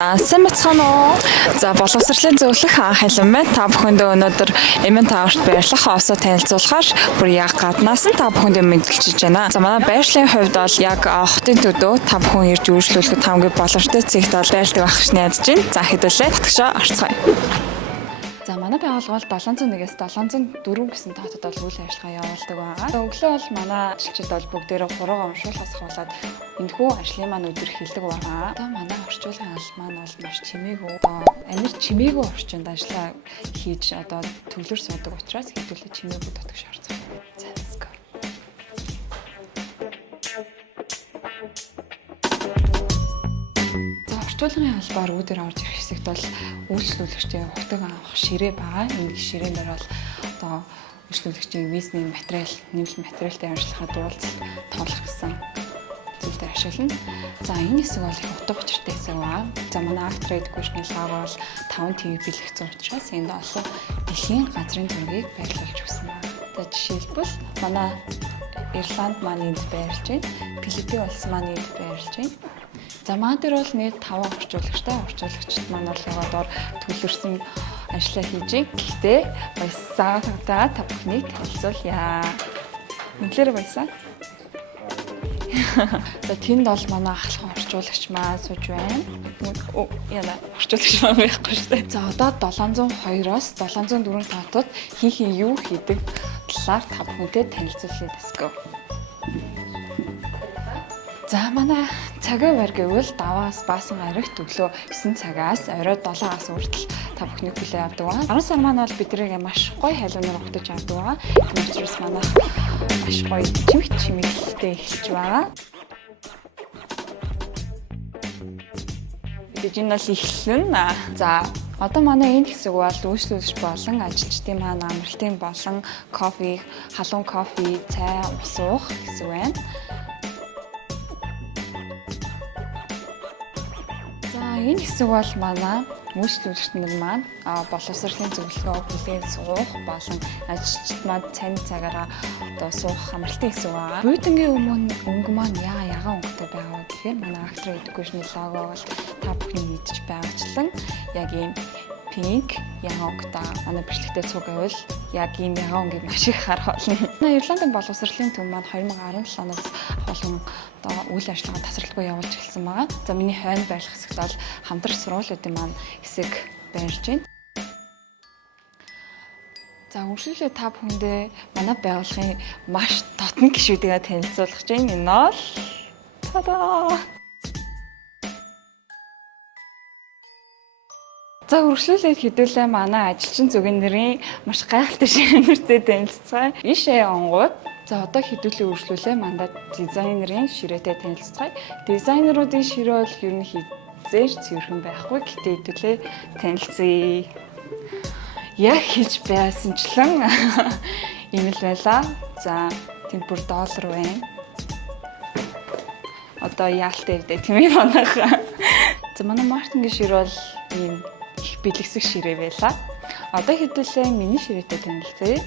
Сайн бацхан уу. За боловсролын зөвлөх анх хэлэн байна. Та бүхэндээ өнөөдөр Эмэн Тааварт байрлах осоо танилцуулахаар бүр яг гаднаас нь та бүхэндээ мэдчилж байна. За манай байрлалын хувьд бол яг хотын төдөө та бүхэн ирж үйлчлүүлэхэд хамгийн боломжтой зэгт бол байрладаг байх гэж найдаж байна. За хэдүүлээ татгшаа орцгоё. За манай байгууллага бол 701-ээс 704 гэсэн тоотод бол үйл ажиллагаа явуулдаг байгаа. Өглөө бол манай ажилчид бол бүгдээрээ 3 уншуулахаас хавуулаад энэхүү ажлын маань өдөр эхэлдэг байгаа. Одоо манай орчуулгын ажил маань бол маш чимээгүй. Амир чимээгүй орчинд ажиллаа хийж одоо төвлөр суудаг учраас хэдүүлээ чимээгүй татгш орцгоё. За let's go. Орчуулгын албаар үүдээр орж ирэх хэсэгт бол үйлчлүүлэгчдийн хутаг авах ширээ байгаа. Энэ ширээн дээр бол одоо үйлчлүүлэгчдийн визний материал, нэмэлт материалтай ажиллахад уулзалт тоолох гэсэн зүйлээр ашиглана. За энэ хэсэг бол их утга учиртай хэсэг байгаа. За манай Actor Education-ийн лого бол 5 TV бэлэгцэн учраас энд олон дэлхийн газрын зургийг байрлуулж өгсөн байна. За жишээлбэл манай Ирланд маань энд байрлаж байна. Филиппин улс маань энд байрлаж байна. За маань дээр бол нийт 5 орчуулагчтай. Орчуулагчид маань бол яваад төлөрсөн ажиллаа хийж байна. Гэхдээ баясаатаа та бүхнийг танилцуулъя. Үнэхээр баясаа. За тэнд бол манай ахлах орчуулагч маань сууж байна. Яна орчуулагч маань байхгүй шүү дээ. За одоо 702-оос 704 таатад хин юу хийдэг талаар та бүхэнтэй танилцуулъя дэсгөө. За манай цагаан байр гэвэл даваас баасан аригт өглөө 9 цагаас орой 7-аас хүртэл та бүхнийг хүлээн авдаг байна. 10 сар маань бол биднийг маш гоё хайлуунаар угтаж авдаг байна. Тиймээс манай маш гоё чимэгтэй эхэлж байгаа. Бид энэ бол эхлэн. За одоо манай энэ хэсэг бол үйлчлүүлэгч болон ажилчдын маань амралтын болон кофе, халуун кофе, цай, ус уух хэсэг байна. Энэ хэсэг бол манай үйлчлүүлэгчид маань боловсролын зөвлөгөө бүлээн суух болон ажилчид маань цайны цагаараа одоо суух амралтын хэсэг байгаа. Буудингийн өнгө маань ягаан өнгөтэй байгаа гэхээр манай Actor Education-ийн лого бол та бүхний мэдж байгаачлан яг ийм пинк ягаан өнгөтэй манай бичлэгтэй цуг байвал яг ийм ягаан өнгийг маш их харах болно. Манай Ирландын боловсролын төв маань 2017 оноос болон одоо үйл ажиллагаа тасралтгүй явуулж эхэлсэн байгаа. За миний хойно байрлах хэсэгт бол хамтрах сургуулиудын маань хэсэг байрлаж байна. За үргэлжлүүлээ та бүхэндээ манай байгууллагын маш дотн гишүүдээ танилцуулах гэж байна. Энэ бол тадаа. За үргэлжлүүлээд хэдүүлээ манай ажилчин зүгэн нэрийн маш гайхалтай ширээтэй танилццгаая. Ишээ онгууд. За одоо хэдүүлээ үргэлжлүүлээ мандат дизайнерын ширээтэй танилццгаая. Дизайнеруудын ширээ бол ер нь хизээж цэвэрхэн байхгүй. Гэтэ хэдүүлээ танилцъя. Яг хийж байсанчлан ийм л байлаа. За тэнд бүр доллар байна. Одоо яалтай өвдөө тийм ээ манайх. За манай Мартингийн ширээ бол ийм их бэлгэсэг ширээ байлаа. Одоо хэдүүлээ миний ширээтэй танилцъя.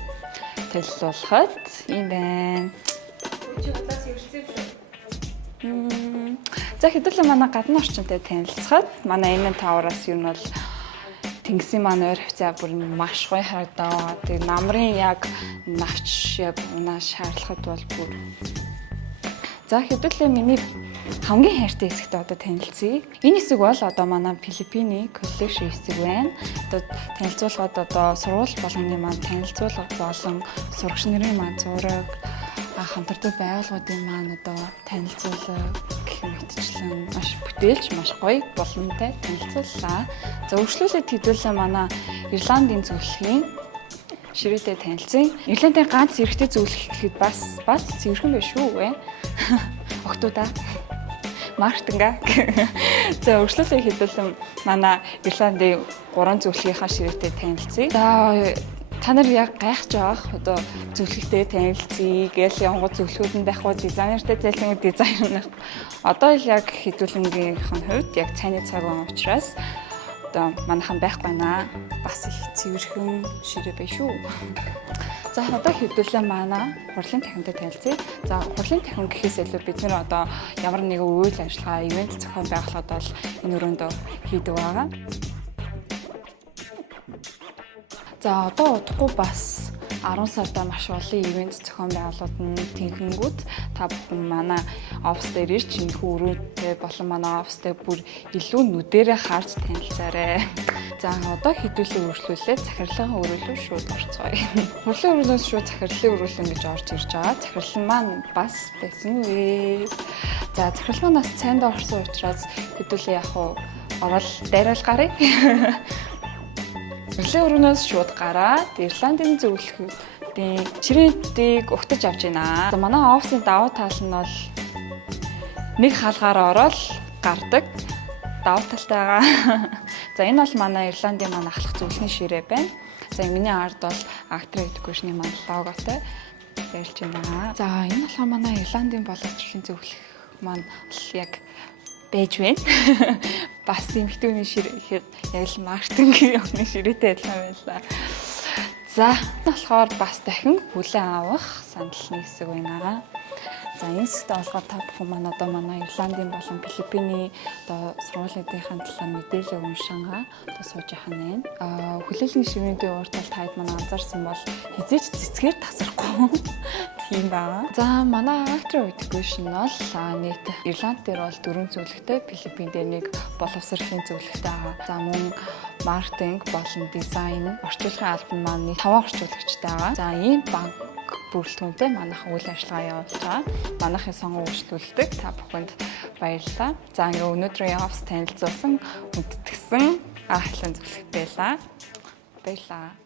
Танилцуулахад юм байна. За хэдүүлээ манай гадны орчинтай танилцахад манай Эмэн Таавараас юу нь бол тэнгисийн маань ойр хавцаа бүр маш гоё харагдаа. Тэгээ намрын яг навч яг унаа шаарлахад бол бүр. За хэдүүлээ миний хамгийн хайртай хэсэгт одоо танилцъя. Энэ хэсэг бол одоо манай Филиппиний коллекшн хэсэг байна. Одоо танилцуулахад одоо сургууль болгоны маань танилцуулга болон сурагч нарын маань зураг, хамтардаг байгууллагуудын маань одоо танилцуулга гэх мэтчлэн маш бүтээлч, маш гоё боломжтой танилцууллаа. За өргөжлүүлээд хэдүүлээ манай Ирландын зөвлөхийн ширээтэй танилцъя. Ирландын ганц эрэгтэй зөвлөх гэхэд бас цэвэрхэн байх шүү. Охтуудаа Мартинга. За өргөжлүүлээ хэдүүлэн манай Ирландын 3 зөвлөхийнхаа ширээтэй танилцъя. За та нар яг гайхаж байгаах одоо зөвлөхтэй танилцъя гээл янгууд зөвлөхүүд нь байхгүй дизайнертай танилцсан дизайнер. Одоо л яг хэдүүлэнгийнхэн хувьд яг цайны цаг байгаа учраас одоо манайхан байхгүй байна. Бас их цэвэрхэн ширээ bay шүү. За одоо хэдүүлээ манай хурлын танхимтай танилцъя. За хурлын танхим гэхээс илүү бид нэр одоо ямар нэгэн үйл ажиллагаа, ивент зохион байгуулахад бол энэ өрөөндөө хийдэг байгаа. За одоо удахгүй бас 10 сарда маш олон ивент зохион байгуулалтын тэнхэнгүүд та бүхэн манай офс дээр ирж энэхүү өрөөтэй болон манай офс дээр бүр илүү нүдэрээ харж танилцаарай. За одоо хэдүүлээ үргэлжлүүлээ захирлын өрөөлөөр шууд орцгоё. Хурлын өрөөлөөс шууд захирлын өрөөлөн гэж орж ирж байгаа. Захирал нь маань бас байсан үе. За захирал манаас цайнд орсон учраас хэдүүлээ яг орол дайрал гарыг. Хурлын өрөөнөөс шууд гараад Ирландын зөвлөлтийн ширээнтийг өгтөж авч байна. За манай офисын давуу тал нь бол нэг хаалгаар ороод гардаг. Давуу талтайгаа. За энэ бол манай Ирландын маань ахлах зөвлөлийн ширээ байна. За миний ард бол Actra Education-ийн маань логотой барьж байна. За энэ болохоор манай Ирландын боловсролын зөвлөх маань яг байж байна. Бас эмхтүүний ширээ гэхэд яг л маркетингийн явны ширээтэй адилхан байлаа. За болохоор бас дахин хүлээн авах санал нэгсэг байна. За энэ хэсэгтээ болохоор та бүхэн манай Ирландын болон Филиппиний одоо сургуулийнхаа талаар мэдээлэл уншаага одоо сууж яхана байна. Хүлээлгийн шивнүүдийн уртал таад манай анзаарсан бол хизээч цэцгээр тасрахгүй тийм байна. За манай Actra Education бол нийт Ирланд дээр бол 4 зөвлөгтэй, Филиппин дээр нэг боловсролын зөвлөгтэй байгаа. За мөн маркетинг болон дизайн, орчуулгын албан маань нийт 5 орчуулагчтай байгаа. За ийм банк бүрэлдэхүүнтэй манайхан үйл ажиллагаа явуулж байгаа. Манайхын сонгон үйлчлүүлдэг та бүхэнд баярлалаа. За ингээ өнөөдрийн офс танилцуулсан, үндтгэсэн ахлан зөвлөгтэй байлаа. Баярлалаа.